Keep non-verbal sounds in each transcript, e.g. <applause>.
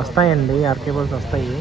వస్తాయండి RK cables వస్తాయి.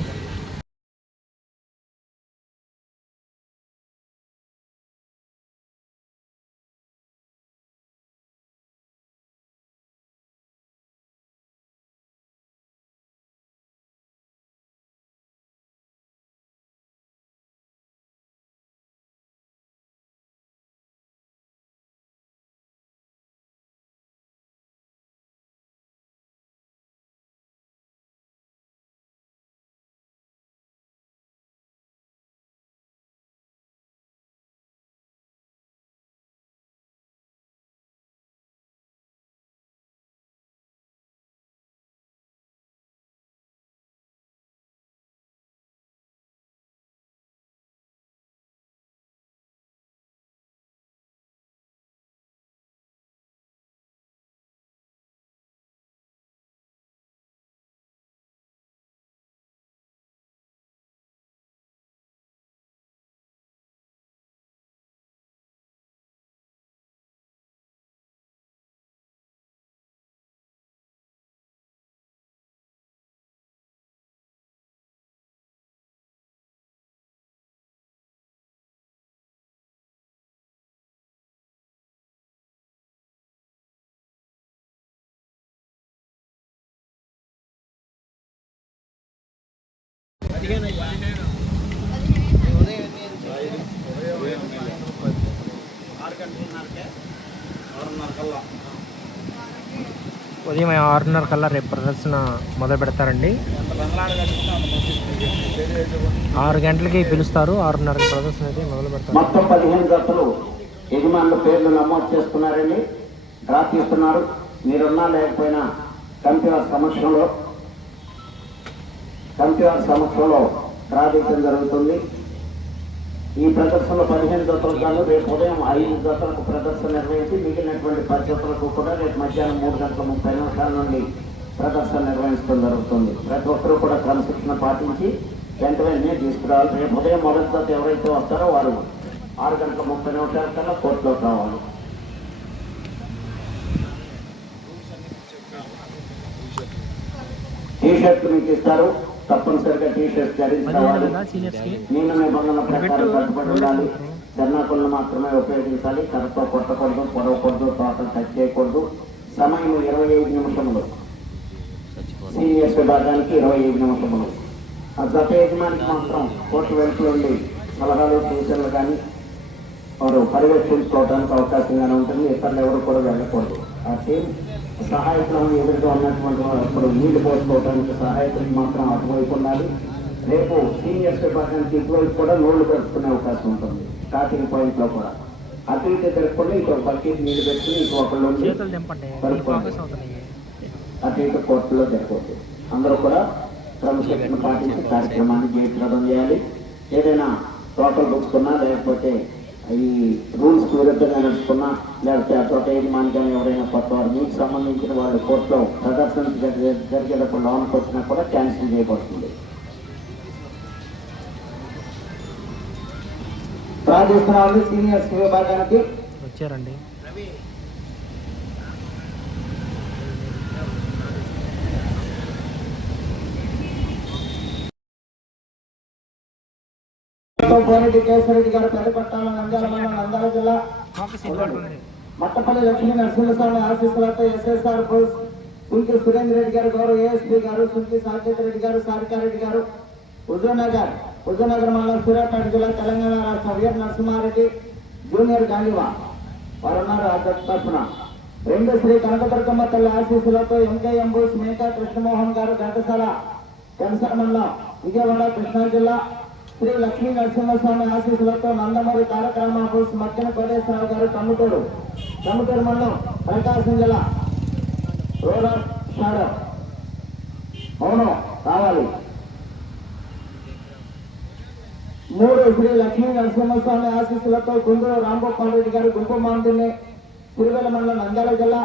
ఉదయం ఆరున్నర కల్లా రేపు ప్రదర్శన మొదలు పెడతారండి. ఆరు గంటలకి పిలుస్తారు ఆరున్నరకి ప్రదర్శన అయితే మొదలు పెడతారు. మొత్తం పదిహేను జతలు యజమానుల పేర్లు నమోదు చేసుకున్నారండి. డ్రా తీస్తున్నారు. మీరున్నా లేకపోయినా కంపెనీ సమక్షంలో కంప్యూటర్ సంస్థలో సమక్షంలో జరుగుతుంది. ఈ ప్రదర్శనలో పదిహేను జతలు కాదు రేపు ఉదయం ఐదు జతలకు ప్రదర్శన నిర్వహించి మిగిలినటువంటి పది జతలకు కూడా రేపు మధ్యాహ్నం మూడు గంటల ముప్పై నిమిషాల నుండి ప్రదర్శన నిర్వహించడం జరుగుతుంది. ప్రతి ఒక్కరూ కూడా క్రమశిక్షణ పాటించి వెంట వెంటనే తీసుకురావాలి. రేపు ఉదయం మొదటి జత ఎవరైతే వస్తారో వారు ఆరు గంటల ముప్పై నిమిషాల కల్లా కోర్టులో కావాలి టీ షర్ట్ మీకు ఇస్తారు. తప్పనిసరిగా టీ షర్ట్ ధరించి రావాలి సీనియర్స్కి? నియమ నిబంధనల ప్రకారం కట్టుబడి ఉండాలి. చెన్నాకులను మాత్రమే ఉపయోగించాలి. కర్రతో కొట్టకూడదు పొడవకూడదు తోటలు టచ్ చేయకూడదు. సమయం ఇరవై ఐదు నిమిషములు. సీనియర్స్ విభాగానికి ఇరవై ఐదు నిమిషములు. ఆ జత యజమానికి మాత్రం కోర్టు వెలుపు నుండి సలహాలు సూచనలు కానీ వారు పర్యవేక్షించుకోవడానికి అవకాశంగానే ఉంటుంది. ఇతరులు ఎవరు కూడా వెళ్ళకూడదు. ఆ టీం సహాయకులను ఎదురుగా ఉన్నటువంటి వారు ఇప్పుడు నీళ్ళు పోసుకోవడానికి సహాయకులకు మాత్రం అటువైపు ఉండాలి. రేపు సీనియర్స్ విభాగానికి ఇటువైపు కూడా నోళ్ళు పెట్టుకునే అవకాశం ఉంటుంది. స్టార్టింగ్ పాయింట్లో కూడా. అటు ఇటు తిరగకుండా ఇటు ఒక బకెట్ నీళ్ళు పెట్టుకుని ఇటు ఒకళ్ళు అటు ఇటు కోర్టులో జరగవచ్చు అందరూ కూడా క్రమశిక్షణ పాటించి కార్యక్రమాన్ని జయప్రదం చేయాలి. ఏదైనా టోటల్ పుచ్చుకున్నా లేకపోతే ఈ రూల్స్ విరుద్ధంగా నడుచుకున్నా లేకపోతే కానీ ఎవరైనా కొత్త వారు మీకు సంబంధించిన వాళ్ళు కోర్టులో ప్రదర్శన జరిగే- జరిగేటప్పుడు లోన్కి వచ్చినా కూడా క్యాన్సిల్ చేయబడుతుంది. ప్రార్థిస్తున్న వాళ్ళు సీనియర్స్ విభాగానికి వచ్చారండి. కోరెడ్డి కేశవరెడ్డి గారు పెద్దపట్టాల నంద్యాల మండలం నంద్యాల జిల్లా. మట్టపల్లి లక్ష్మీ నరసింహస్వామి ఆశీస్సులతో ఎస్ఎస్ఆర్ పోస్ సుంకి సురేంద్ర రెడ్డి గారు గౌరవ ఏఎస్పీ గారు సుంకి సాకేత్ రెడ్డి గారు సారికారెడ్డి గారు. హుజూర్నగర్ హుజూర్నగర్ మండలం సూర్యాపేట జిల్లా తెలంగాణ రాష్ట్ర వీర నరసింహారెడ్డి జూనియర్ గాంధీవా. వారు ఉన్నారు తరఫున. రెండు శ్రీ కనకదుర్గమ్మ తల్లి ఆశీస్సులతో ఎంకేఎం బోస్ మేకా కృష్ణమోహన్ గారు ఘంటసాల కెన్సర్ మండలం విజయవాడ కృష్ణా జిల్లా. శ్రీ లక్ష్మీ నరసింహస్వామి ఆశీస్సులతో నందమూరి తారక రామాబోస్ మక్కన కోటేశ్వరరావు గారు కమ్ముటూరు కమ్ముటూరు మండలం ప్రకాశం జిల్లా రూరల్ అవును కావాలి మూడు శ్రీ లక్ష్మీ నరసింహస్వామి ఆశీస్సులతో గుండూరు రాంగోపాల్ రెడ్డి గారు గుంపు మాంటుని తిరువెల మండలం నంద్యాల జిల్లా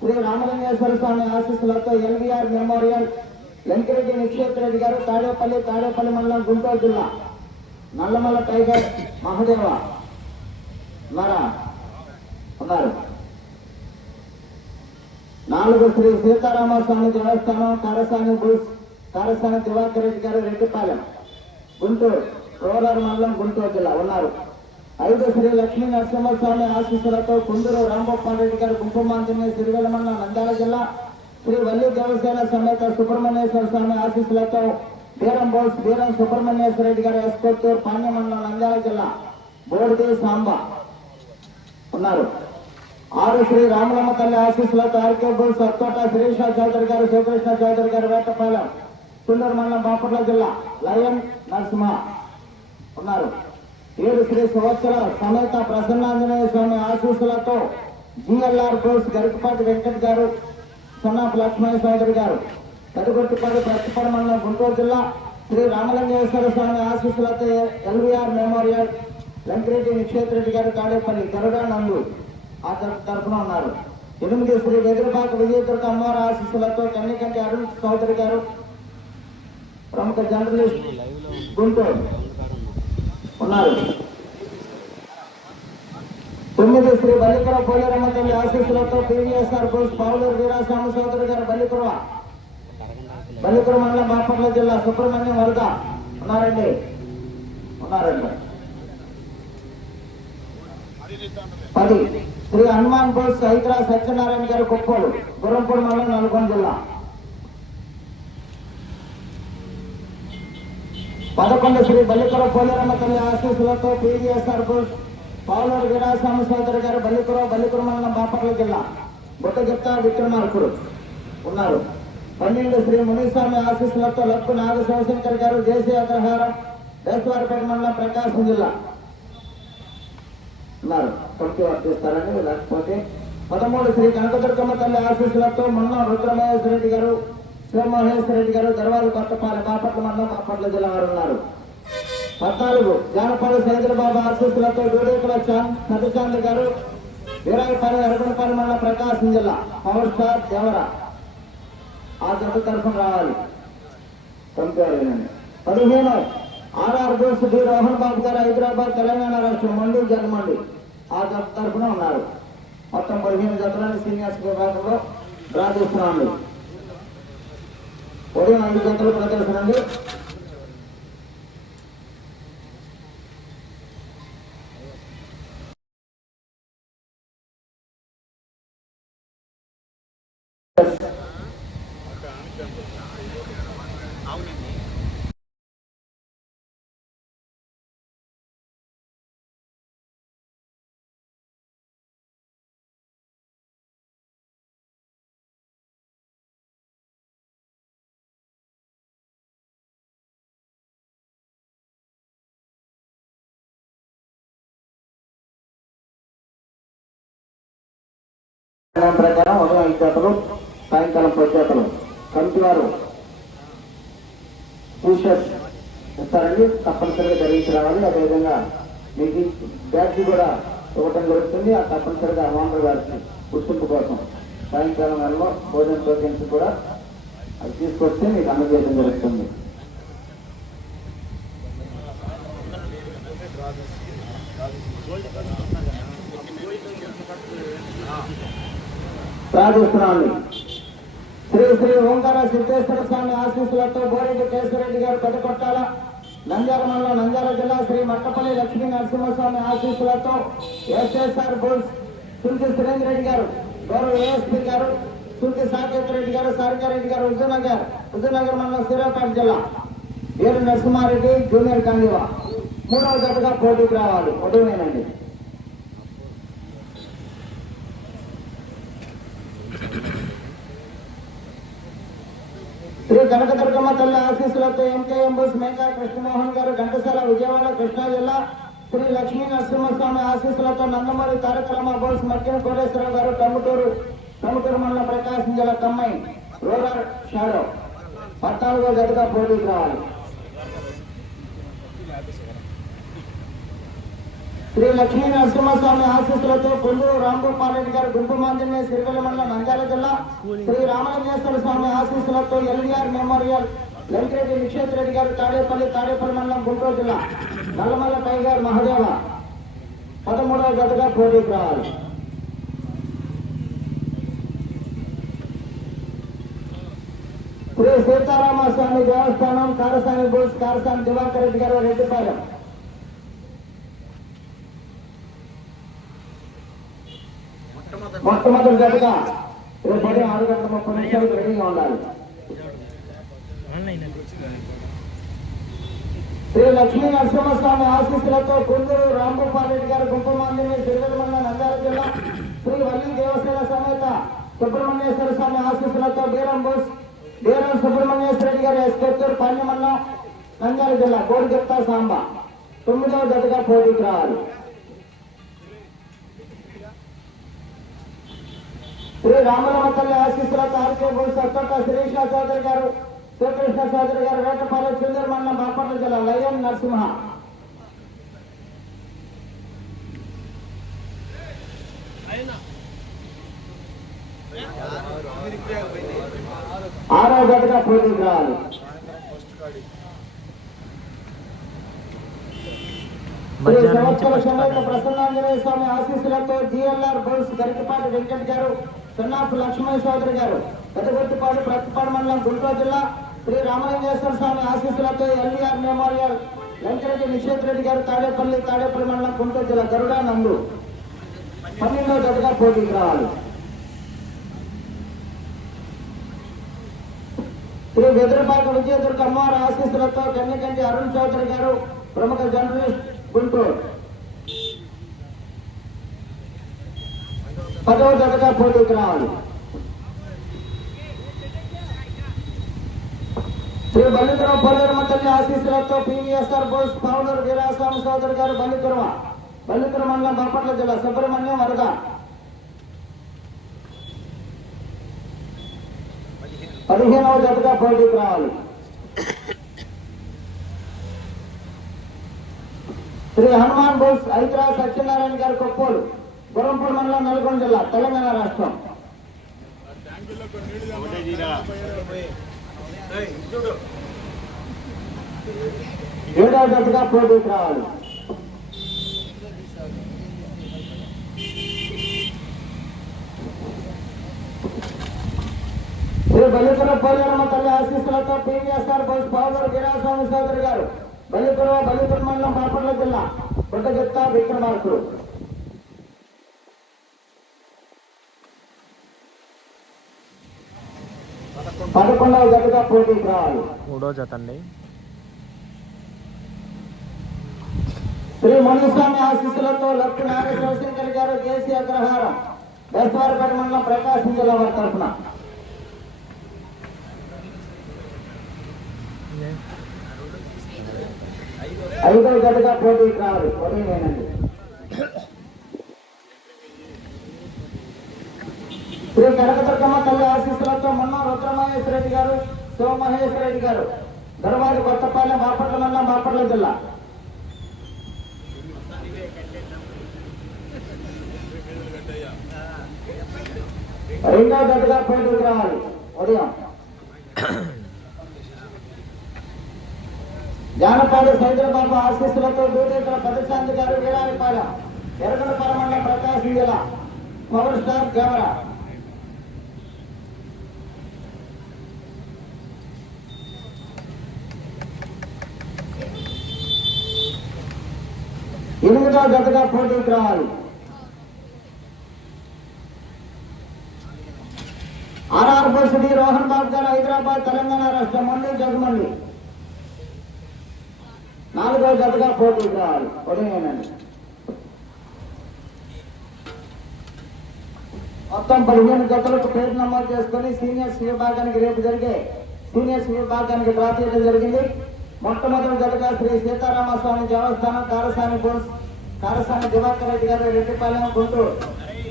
శ్రీ రామలింగేశ్వర స్వామి ఆశీస్సులతో ఎల్బీఆర్ మెమోరియల్ వెంకరెడ్డి నిక్షేత్ రెడ్డి గారు తాడేపల్లి తాడేపల్లి మండలం గుంటూరు జిల్లా. నల్లమల్ల టైగర్ మహదేవ ఉన్నారా? ఉన్నారు. నాలుగు శ్రీ సీతారామస్వామి దేవస్థానం కారసాని బుల్స్ కారస్థాన దివాకర్ రెడ్డి గారు రెడ్డిపాలెం గుంటూరు రూరల్ మండలం గుంటూరు జిల్లా ఉన్నారు. ఐదు శ్రీ లక్ష్మీ నరసింహస్వామి ఆశీస్సులతో కుందూరు రాంగోపాల్ రెడ్డి గారు గుంపుమాంజనే సిరివెల మండలం నంద్యాల జిల్లా శ్రీ వల్లి దేవసేన సమేత సుబ్రహ్మణ్యేశ్వర స్వామి ఆశీస్సులతో బీరం బోస్ బీరం సుబ్రహ్మణ్యేశ్వర రెడ్డి గారు ఎస్కొత్తూరు పాణ్య మండలం నంద్యాల జిల్లా బోడిది సాంబ ఉన్నారు. ఆరు శ్రీ రామలమ్మ తల్లి ఆశీస్సులతో ఆర్కే బోస్ సత్తోట శిరీష చౌదరి గారు శ్రీకృష్ణ చౌదరి గారు వేటపాలెం కుందూరు మండలం బాపట్ల జిల్లా లయన్ నరసింహ ఉన్నారు. ఏడు శ్రీ సంవత్సర సమేత ప్రసన్నాంజనేయ స్వామి ఆశీస్సులతో జిఎల్ఆర్ బోస్ గరికపాటి వెంకట్ గారు సన్నాఫ్ లక్ష్మణ చౌదరి గారు కదుగొట్టుపల్లి ప్రతిపడ మండలం గుంటూరు జిల్లా శ్రీ రామలింగేశ్వర స్వామి ఆశీస్సులతో ఎల్వీఆర్ మెమోరియల్ వెంకరెడ్డి నిక్షేత్రెడ్డి గారు తాడేపల్లి గరుడా నందు ఆ తరఫున ఉన్నారు. ఎనిమిది శ్రీ వెదురుపాక విజయదుర్గ అమ్మవారి ఆశీస్సులతో కన్నికంటి అరుణ్ చౌదరి గారు ప్రముఖ జర్నలిస్ట్ గుంటూరు ఉన్నారు. తొమ్మిది శ్రీ బల్లిపుర పోలేరమ్మ తల్లి ఆశీస్సులతో పీవీఎస్ఆర్ బోస్ పావులూరు వీరాస్వామి సోదరు గారు బల్లిపుర బల్లిపుర మండలం బాపట్ల జిల్లా సుబ్రహ్మణ్యం వరద ఉన్నారండి. ఉన్నారండి. పది. శ్రీ హనుమాన్ బోస్ హైదరా సత్యనారాయణ గారు కుప్పలు గుర్రంపూడి మండలం నల్గొండ జిల్లా. పదకొండు శ్రీ బల్లిపుర పోలేరమ్మ తల్లి ఆశీస్సులతో పీడిఎస్ఆర్ బోస్ పావులూరు వీరాస్వామి సోదరు గారు బల్లిపుర బల్లిపుర మండలం బాపట్ల జిల్లా. బుట్టగిత్త విక్రమార్కుడు ఉన్నారు. పన్నెండు శ్రీ మునిస్వామి ఆశీస్సులతో లక్కు నాగ శివశంకర్ గారు దేశీయ అగ్రహారం దేశవారిపేట మండలం ప్రకాశం జిల్లా. ఉన్నారు. కొడుకు వర్తిస్తారని లేకపోతే పదమూడు శ్రీ కనకదుర్గమ్మ తల్లి ఆశీస్సులతో మొన్న రుద్రమహేశ్వర రెడ్డి గారు శివమహేశ్వర రెడ్డి గారు దర్వాజు కొత్తపాలె బాపట్ల మండలం బాపట్ల జిల్లా వారు ఉన్నారు. పద్నాలుగు జానపల్లి సైదులబాబు ఆశీస్సులతో డూడేకుల చాంద్ సత్యచాంద్ గారు వీరాయపల్లి అరగడపల్లి మండలం ప్రకాశం జిల్లా. Power star Devara. ఆ జట్టు తరఫున రావాలి పంపారు పదిహేను ఆర్ఆర్ బోస్ డి రోహన్ బాబు గారు హైదరాబాద్ తెలంగాణ రాష్ట్రం మండి జగమండి ఆ జట్టు తరఫున ఉన్నారు. మొత్తం పదిహేను జతలని సీనియర్స్ విభాగంలో డ్రా చేస్తున్నామండి. ఉదయం ఐదు గంటలు ప్రదర్శనండి ప్రణాళిక ప్రకారం ఉదయం ఐదు జతలు సాయంకాలం పది జతలు కమిటీ వారు టీషర్ట్స్ ఇస్తారండి. తప్పనిసరిగా ధరించి రావాలి. అదేవిధంగా మీకు బ్యాటరీ కూడా ఇవ్వటం జరుగుతుంది. ఆ తప్పనిసరిగా అమాంబర్ గారికి గుర్తింపు కోసం సాయంకాలం వల్ల భోజన టోకెన్స్ కూడా అది తీసుకొస్తే మీకు అందజేయడం జరుగుతుంది. ప్రార్థిస్తున్నాను. శ్రీ శ్రీ ఓంకార సిద్ధేశ్వర స్వామి ఆశీస్సులతో బోరెడ్డి కేశవరెడ్డి గారు పెద్దకొట్టాల నంద్యాల మండలం నంద్యాల జిల్లా శ్రీ మట్టపల్లి లక్ష్మీ నరసింహస్వామి ఆశీస్సులతో ఎస్ఎస్ఆర్ బోస్ తులసి సురేంద్ర రెడ్డి గారు గౌరవ ఏఎస్పీ గారు తులసి సాకేత్ రెడ్డి గారు సారికారెడ్డి గారు హుజూర్నగర్ హుజూర్నగర్ మండలం సూర్యాపేట జిల్లా వీరు నరసింహారెడ్డి జూనియర్ కాండివా. మూడవ జతగా పోటీకి రావాలి. ఉదయమేనండి శ్రీ కనకదుర్గమ్మ తల్లి ఆశీస్సులతో ఎంకే ఎంబస్ మేకా కృష్ణమోహన్ గారు ఘంటసాల విజయవాడ కృష్ణా జిల్లా శ్రీ లక్ష్మీ నరసింహస్వామి ఆశీస్సులతో నందమూరి తారకరమ బోస్ మద్యం కోటేశ్వరరావు గారు టముటూరు టముటూరు మండలం ప్రకాశం జిల్లా కమ్మై రూరల్ షాడో. పద్నాలుగో గదిగా పోటీకి రావాలి. శ్రీ లక్ష్మీ నరసింహస్వామి ఆశీస్సులతో పొందూరు రామ్గోపాల్ రెడ్డి గారు గుంపు మాంజన్య సిరివెల్ల మండలం నంద్యాల జిల్లా శ్రీ రామలింగేశ్వర స్వామి ఆశీస్సులతో ఎల్వీఆర్ మెమోరియల్ వెంకటరెడ్డి నిక్షేత్ రెడ్డి గారు తాడేపల్లి తాడేపల్లి మండలం గుంటూరు జిల్లా నల్లమల్ల పై గారు మహదేవ పదమూడవ జతగా పోటీకి రావాలి శ్రీ సీతారామస్వామి దేవస్థానం కారసాని బోస్ కారసాని దివాకర్ రెడ్డి గారు రెడ్డిపాలెం. మొట్టమొదటి జతగా రేపు ఉదయం ఆరు గంటల ముప్పై నిమిషాలు రెడీగా ఉండాలి. శ్రీ లక్ష్మీ నరసింహస్వామి ఆశీస్సులతో కుందూరు రాంగోపాల్ రెడ్డి గారు గుంపమాంజని సిరివెల్లమండ నంద్యాల జిల్లా శ్రీ వల్లి దేవసేన సమేత సుబ్రహ్మణ్యేశ్వర స్వామి ఆశీస్సులతో బీరం బోస్ బీరం సుబ్రహ్మణ్యేశ్వర రెడ్డి గారు ఎస్కెత్తూరు పాండ్యమల్లం నంద్యాల జిల్లా కోడిగెత్త సాంబ. తొమ్మిదవ జతగా పోటీకి రావాలి. శ్రీ రామలమ్మ తల్లి ఆశీస్సులతో ఆర్కే బోస్ అత్తొక్క శ్రీకృష్ణ చౌదరి గారు శ్రీకృష్ణ చౌదరి గారు వేటపాలెం చంద్ర మండలం బాపట్ల జిల్లా లయన్ నరసింహ ఆరో జతగా పోటీకి రావాలి శ్రీ మధ్యాహ్నం నుంచి సంవత్సర ఫస్ట్ సమేత పడ్డాడు. ప్రసన్నాంజనేయ స్వామి ఆశీస్సులతో జిఎల్ఆర్ బోస్ గరికపాటి వెంకట్ గారు సన్నాపు లక్ష్మణ సోదరి గారు పెద్దగొట్టిపాడు ప్రతిపాడు మండలం గుంటూరు జిల్లా శ్రీ రామలింగేశ్వర స్వామి ఆశీస్సులతో ఎల్ఈఆర్ మెమోరియల్ వెంకటరెడ్డి నిషేత్ రెడ్డి గారు తాడేపల్లి తాడేపల్లి మండలం గుంటూరు జిల్లా గరుడా నందు పన్నెండో జతగా పోటీకి రావాలి. శ్రీ వెదురుపాక విజయదుర్గ అమ్మవారి ఆశీస్సులతో కన్యకంటి అరుణ్ చౌదరి గారు ప్రముఖ జర్నలిస్ట్ గుంటూరు. పదవ జతగా పోటీకి రావాలి శ్రీ బల్లితురం పొల్లెరమ్మ తల్లి ఆశీస్సులతో పివిఎస్ఆర్ బోస్ పావులూరు వీరాస్వామి సోదరు గారు బల్లితురమ బల్లితురం మండలం బాపట్ల జిల్లా సుబ్రహ్మణ్యం వరద. పదిహేనవ జతగా పోటీకి రావాలి శ్రీ హనుమాన్ బోస్ హైదరాబాద్ సత్యనారాయణ గారు కొప్పోలు. గురంపూడి మండలం నల్గొండ జిల్లా తెలంగాణ రాష్ట్రం. ఏడవ జతగా పోటీకి రావాలి. శ్రీ బల్లిపుర పోలేరమ్మ తల్లి ఆశీస్సులతో పివిఎస్ఆర్ వీరాస్వామి సోదరి గారు. బల్లిపుర బల్లిపుర మండలం బాపట్ల జిల్లా పుట్టగిత్త విక్రమార్కుడు. పదకొండవ జతగా పోటీకి రావాలి మూడో జత అండి శ్రీ మునిస్వామి ఆశీస్సులతో లక్ష్మీ నాగేశ్వర శంకర్ గారు కేసీ అగ్రహారం. బెస్తవారిపేట మండలం ప్రకాశం జిల్లా వారి తరఫున. ఐదవ జతగా పోటీకి రావాలి ఉదయమేనండి శ్రీ కనకదుర్గమ్మ తల్లి ఆశీస్సులతో మొన్న రుద్రమహేశ్వర రెడ్డి గారు సోమహేశ్వర రెడ్డి గారు. ధర్మాది కొత్తపాలెం బాపట్ల మండలం బాపట్ల జిల్లా. రెండో జతగా పోటీకి రావాలి ఉదయం. జానపాడు సైదరాబాబు ఆశీస్సులతో దూరేతల పదశాంతి గారు వీరానిపాలెం ఎరగడపాలెం మండలం ప్రకాశం జిల్లా. Power star camera. ఎనిమిదవ జతగా పోటీకి రావాలి ఆర్ఆర్ బస్ రోహన్ బాబు గారు హైదరాబాద్ తెలంగాణ రాష్ట్రం మండి జగమండి నాలుగో జతగా పోటీకి రావాలి ఉదయమేనండి. మొత్తం పదిహేను జతలకు పేరు నమోదు చేసుకుని సీనియర్స్ విభాగానికి రేపు జరిగే సీనియర్స్ విభాగానికి డ్రా చేయడం జరిగింది. మొట్టమొదటి జతగా శ్రీ సీతారామ స్వామి దేవస్థానం కారసాని బోస్ కారసాని దివాకర్ రెడ్డి గారు రెడ్డిపాలెం గుంటూరు.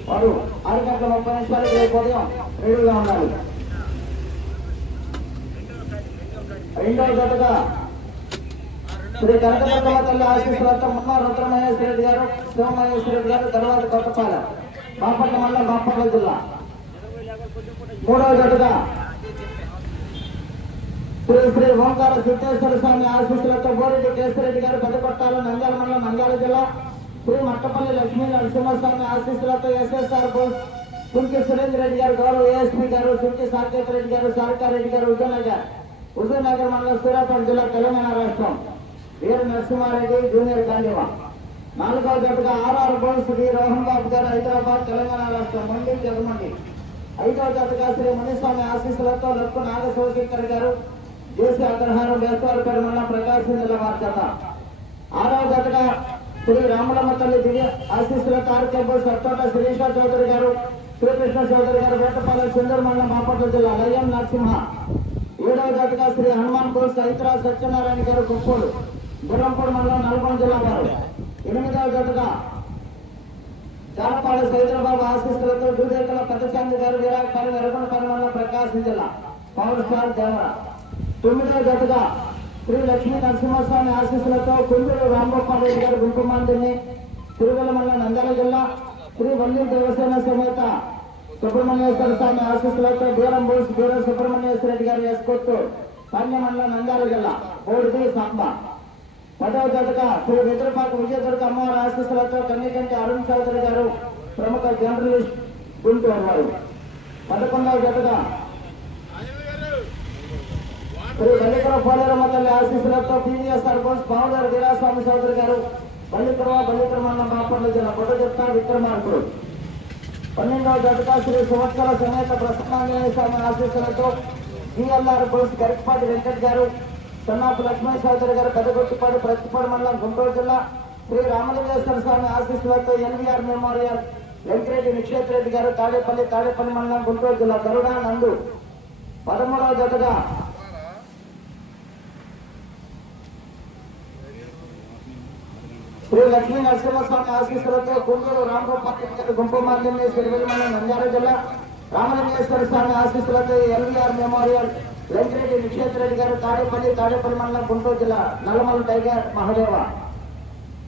వారు ఆరు గంటల ముప్పై నిమిషాలకు రేపు ఉదయం రెడీగా ఉన్నారు. రెండవ జతగా శ్రీ కనకదుర్గమ్మ తల్లి ఆశీస్సులతో మున్న రుద్రమహేశ్వర రెడ్డి గారు శివమహేశ్వర రెడ్డి గారు తర్వాత కొత్తపాలెం బాపట్ల మండలం బాపట్ల జిల్లా. మూడవ జతగా శ్రీ శ్రీ ఓంకార సిద్ధేశ్వర స్వామి ఆశీస్సులతో బోరెడ్డి కేశరెడ్డి గారు పెద్దకొట్టాల నంద్యాల మండలం నంద్యాల జిల్లా శ్రీ మట్టపల్లి లక్ష్మీ నరసింహస్వామి ఆశీస్సులతో ఎస్ఎస్ఆర్ బోస్ కుంకి సురేంద్ర రెడ్డి గారు గౌరవ ఏఎస్పీ గారు కుంకి సాకేత్ రెడ్డి గారు సారకారెడ్డి రెడ్డి గారు హుజూర్నగర్ హుజూర్నగర్ మండలం సూర్యాపేట జిల్లా తెలంగాణ రాష్ట్రం. వీరు నరసింహారెడ్డి జూనియర్ గాంధీవా. నాలుగవ జట్టుగా ఆర్ఆర్ బోల్స్ డి రోహన్ బాబు గారు హైదరాబాద్ తెలంగాణ రాష్ట్రం. మండి జగమండి. ఐదవ జట్టుగా శ్రీ మునిస్వామి ఆశీస్సులతో లక్కు నాగశివశంకర్ గారు జేసీ అగ్రహారం వేస్తవారిపేట మండలం ప్రకాశం జిల్లా వారి జత ఆరవ జతగా శ్రీ రామలమ్మ తల్లి దివ్య ఆశీస్సుల కార్యక్రమం సత్తోట శిరీష చౌదరి గారు శ్రీకృష్ణ చౌదరి గారు వేటపల్లి సుందర్ మండలం బాపట్ల జిల్లా లయం నరసింహ. ఏడవ జతగా శ్రీ హనుమాన్ కోస్ సైత్ర సత్యనారాయణ గారు కుప్పూరు గుర్రంపూడి మండలం నల్గొండ జిల్లా వారు. ఎనిమిదవ జతగా జానపాడ సైదరాబాబు ఆశీస్సులతో దూదేకల పెద్దచాంది గారు విరాట్పల్లి ఎర్రగొండపల్లి మండలం ప్రకాశం జిల్లా పవర్ స్టార్ దేవర. తొమ్మిదవ జతగా శ్రీ లక్ష్మీ నరసింహస్వామి ఆశీస్సులతో కుందూరు రాంగోపాల్ రెడ్డి గారు గుంకుమందిని తిరుమల మండలం నంద్యాల జిల్లా శ్రీ వల్లి దేవసేన సమేత సుబ్రహ్మణ్యేశ్వర స్వామి ఆశీస్సులతో దూరం బోస్ దూరం సుబ్రహ్మణ్యేశ్వర రెడ్డి గారు వేసుకొట్టు పాండ్య మండలం నంద్యాల జిల్లా బోర్డు సాంబ. పదవ జతగా శ్రీ నిద్రపాక విజయదుర్గ అమ్మవారి ఆశీస్సులతో కన్నీకంటి అరుణ్ చౌదరి గారు ప్రముఖ జర్నలిస్ట్ గుంటూరు వారు పదకొండవ జతగా శ్రీ బల్లికర పోలేరమ్మ తల్లి ఆశీస్సులతో P V S R sarpanch పావుదారు Veeraswamy Chowdary గారు బల్లికర బల్లికర మండలం బాపట్ల జిల్లా పొట్ట చెప్తా విక్రమార్కుడు. పన్నెండవ జటకా శ్రీ సంవత్సర సమేత ప్రసన్నాంజనేయ స్వామి ఆశీస్సులతో జిఎల్ఆర్ బోస్ గరికపాటి వెంకట్ గారు సన్నాపు లక్ష్మణ చౌదరి గారు పెద్దగొట్టిపాడు ప్రతిపాడు మండలం గుంటూరు జిల్లా శ్రీ రామలింగేశ్వర స్వామి ఆశీస్సులతో ఎన్వీఆర్ మెమోరియల్ వెంకరెడ్డి నిక్షేత్రెడ్డి గారు తాడేపల్లి తాడేపల్లి మండలం గుంటూరు జిల్లా గరుడ నందు. పదమూడవ జతగా శ్రీ లక్ష్మీ నరసింహస్వామి ఆశీస్సులతో గుంటూరు రామగోపాల గుంపు మార్గంలో సిరివెల్లి నంద్యాల జిల్లా రామలింగేశ్వర స్వామి ఆశీస్సులతో ఎల్వీఆర్ మెమోరియల్ వెంకరెడ్డి నిక్షేత్ గారు తాడేపల్లి తాడేపల్లి మండలం గుంటూరు జిల్లా నల్లమల టైగర్ మహదేవ.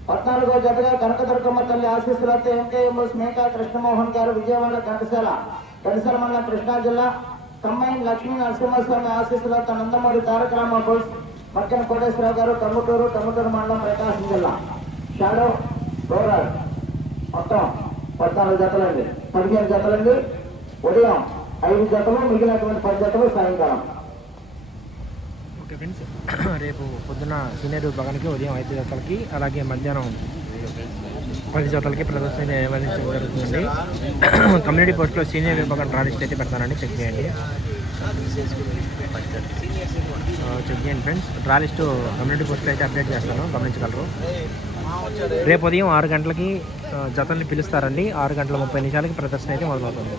పద్నాలుగో జతగా కనకదుర్గమ్మ తల్లి ఆశీస్సులతో ఎంకేఎం మేకా కృష్ణమోహన్ గారు విజయవాడ ఘంటసాల ఘంటసాల మండలం కృష్ణా జిల్లా కమ్మైన్ లక్ష్మీ నరసింహస్వామి ఆశీస్సులతో నందమూరి తారక రామ బోస్ మక్కన కోటేశ్వరరావు గారు టముటూరు టముటూరు మండలం ప్రకాశం జిల్లా. షాడో గౌరవ్ మొత్తం పద్నాలుగు జతలండి. పదిహేను జతలండి. ఉదయం ఐదు జతలు మిగిలినటువంటి పది జతలు సాయంకాలం. ఓకే ఫ్రెండ్స్ <clears throat> రేపు పొద్దున సీనియర్ విభాగానికి ఉదయం ఐదు జతలకి అలాగే మధ్యాహ్నం పది జతలకి ప్రదర్శన నిర్వహించడం జరుగుతుంది. <clears throat> కమ్యూనిటీ పోస్ట్లో సీనియర్ విభాగం ట్రాలిస్ట్ అయితే పెడతానండి చెక్ చేయండి. చెక్ చేయండి ఫ్రెండ్స్. ట్రాలిస్ట్ కమ్యూనిటీ పోస్ట్లో అయితే అప్డేట్ చేస్తాను గమనించగలరు. రేపు ఉదయం ఆరు గంటలకి జతల్ని పిలుస్తారండి. ఆరు గంటల ముప్పై నిమిషాలకి ప్రదర్శన అయితే మొదలవుతుంది.